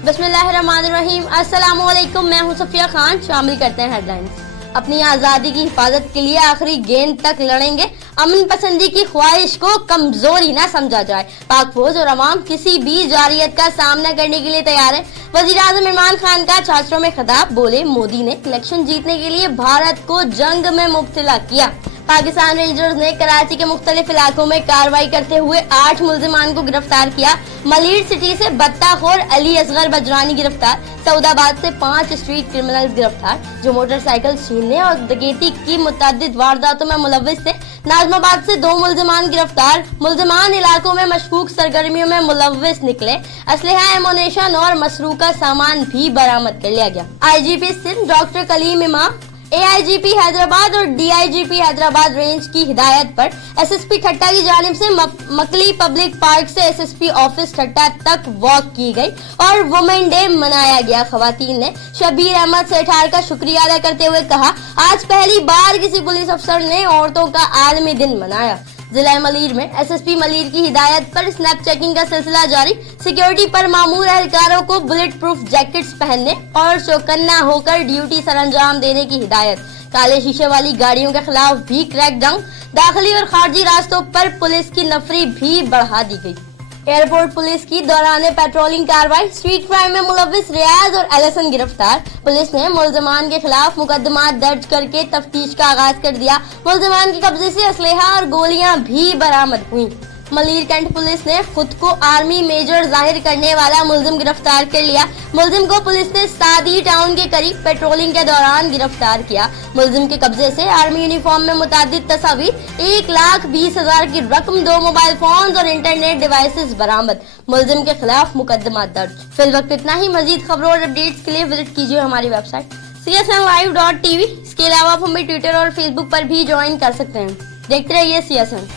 बिस्मिल्लाहिर्रहमानिर्रहीम। अस्सलामु अलैकुम, मैं हूं सफिया खान। शामिल करते हैं हेडलाइंस। अपनी आज़ादी की हिफाजत के लिए आखिरी गेंद तक लड़ेंगे। अमन पसंदी की ख्वाहिश को कमजोरी ना समझा जाए। पाक फौज और अवाम किसी भी जारियत का सामना करने के लिए तैयार है। वज़ीर-ए-आज़म इमरान खान का छात्रों में खिताब। बोले, मोदी ने इलेक्शन जीतने के लिए भारत को जंग में मुब्तला किया। पाकिस्तान रेंजर्स ने कराची के मुख्तलिफ इलाकों में कार्रवाई करते हुए 8 मुल्जिमान को गिरफ्तार किया। मलीर सिटी से बत्ताखोर अली असगर बजरानी गिरफ्तार। सऊदाबाद से 5 स्ट्रीट क्रिमिनल्स गिरफ्तार जो मोटरसाइकिल छीनने और डकैती की मुतअद्दिद वारदातों में मुलव्विस थे। नाजमाबाद से 2 मुल्जिमान गिरफ्तार। मुल्जिमान इलाकों में मशकूक सरगर्मियों में मुलव्विस निकले। असलहा, एमुनेशन और मसरूका सामान भी बरामद कर लिया गया। IGP सिंध डॉक्टर कलीम इमाम, AIGP हैदराबाद और DIGP हैदराबाद रेंज की हिदायत पर SSP ठट्टा की जानिब से मकली पब्लिक पार्क से SSP ऑफिस ठट्टा तक वॉक की गई और वुमेन डे मनाया गया। खवातीन ने शबीर अहमद सेठार का शुक्रिया अदा करते हुए कहा, आज पहली बार किसी पुलिस अफसर ने औरतों का आलमी दिन मनाया। जिला मलीर में SSP मलीर की हिदायत पर स्नैप चेकिंग का सिलसिला जारी। सिक्योरिटी पर मामूर एहलकारों को बुलेट प्रूफ जैकेट्स पहनने और चौकन्ना होकर ड्यूटी सरंजाम देने की हिदायत। काले शीशे वाली गाड़ियों के खिलाफ भी क्रैकडाउन। दाखिली और खारजी रास्तों पर पुलिस की नफरी भी बढ़ा दी गई। एयरपोर्ट पुलिस की दौरान पेट्रोलिंग कार्रवाई। स्ट्रीट क्राइम में मुलव्विस रियाज और एलिसन गिरफ्तार। पुलिस ने मुल्जिमान के खिलाफ मुकदमा दर्ज करके तफ्तीश का आगाज कर दिया। मुल्जिमान के कब्जे से असलहा और गोलियां भी बरामद हुई। मलीर कैंट पुलिस ने खुद को आर्मी मेजर जाहिर करने वाला मुल्जिम गिरफ्तार कर लिया। मुल्जिम को पुलिस ने सादी टाउन के करीब पेट्रोलिंग के दौरान गिरफ्तार किया। मुल्जिम के कब्जे से आर्मी यूनिफॉर्म में मुतादिद तस्वीर, 1,20,000 की रकम, 2 मोबाइल फोन और इंटरनेट डिवाइसेस बरामद। मुल्जिम के खिलाफ मुकदमा दर्ज। फिल वक्त इतना ही। मजीद खबरों और अपडेट्स के लिए विजिट कीजिए हमारी वेबसाइट csnlive.tv। इसके अलावा आप हमें ट्विटर और फेसबुक पर भी ज्वाइन कर सकते हैं। देखते रहिए CSN।